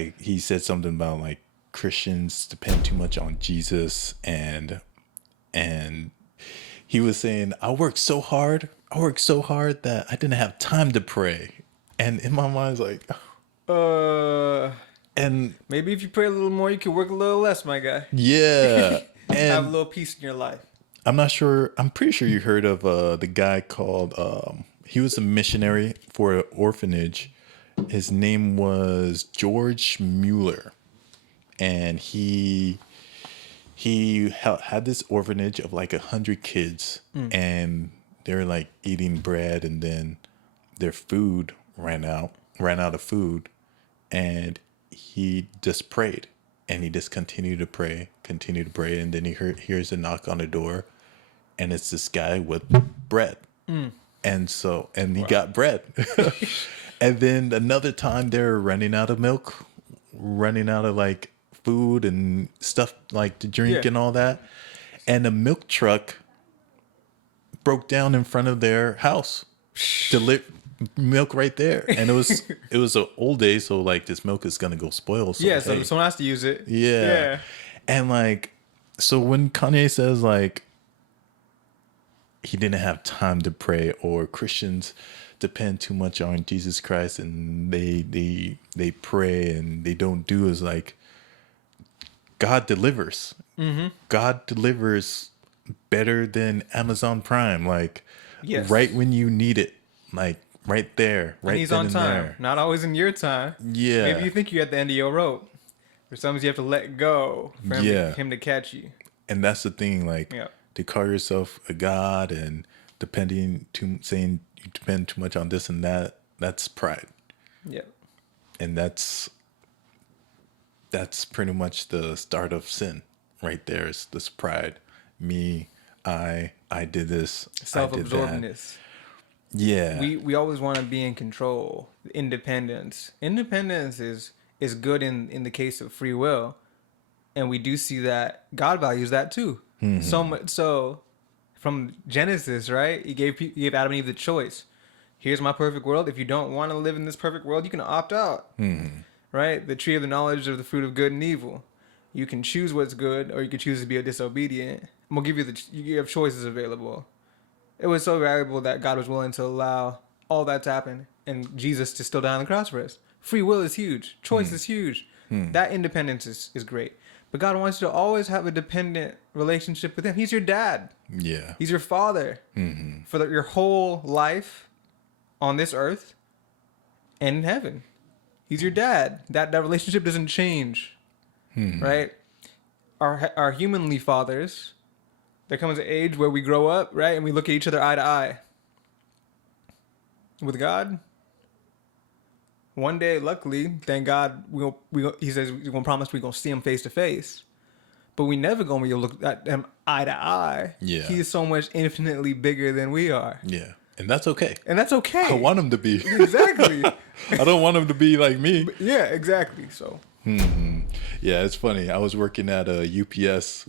like he said something about like Christians depend too much on Jesus, and he was saying, I worked so hard that I didn't have time to pray. And in my mind, it's like, Uh, and maybe if you pray a little more, you can work a little less, my guy. yeah, Have a and little peace in your life. I'm not sure. I'm pretty sure you heard of the guy called. He was a missionary for an orphanage. His name was George Muller, and had this orphanage of like 100 kids, and they're like eating bread, and then their food ran out of food, and he just prayed, and he just continued to pray, and then hears a knock on the door, and it's this guy with bread. And he got bread. And then another time they're running out of milk, running out of like food and stuff like to drink and all that. And a milk truck broke down in front of their house to milk right there. And it was an old day, so like this milk is gonna go spoil. So, So someone has to use it. Yeah. And like, so when Kanye says like he didn't have time to pray, or Christians depend too much on Jesus Christ and they pray and they don't do, is like God delivers. God delivers better than Amazon Prime, like right when you need it, like right there, right. And he's on time, not always in your time. Yeah, maybe you think you're at the end of your rope. For some, you have to let go for him to catch you. And that's the thing, like to call yourself a god and saying you depend too much on this and that, that's pride. Yeah. And that's pretty much the start of sin right there. Is this pride. Me, I did this. Self-absorbedness. Yeah. We always want to be in control. Independence. Independence is good in the case of free will. And we do see that God values that too. So much so, from Genesis, right? He gave Adam and Eve the choice. Here's my perfect world. If you don't want to live in this perfect world, you can opt out. Right? The tree of the knowledge of the fruit of good and evil. You can choose what's good, or you can choose to be disobedient. I'm gonna give you have choices available. It was so valuable that God was willing to allow all that to happen, and Jesus to still die on the cross for us. Free will is huge. Choice is huge. That independence is great. But God wants you to always have a dependent relationship with Him. He's your dad. Yeah. He's your father for your whole life on this earth and in heaven. He's your dad. That relationship doesn't change, right? Our humanly fathers, there comes an age where we grow up, right, and we look at each other eye to eye. With God, one day, luckily, thank God, He says we're gonna promise we're gonna see Him face to face, but we never gonna be able to look at Him eye to eye. Yeah, He is so much infinitely bigger than we are. Yeah, and that's okay. I want Him to be exactly. I don't want Him to be like me. Yeah, exactly. So. Yeah, it's funny. I was working at a UPS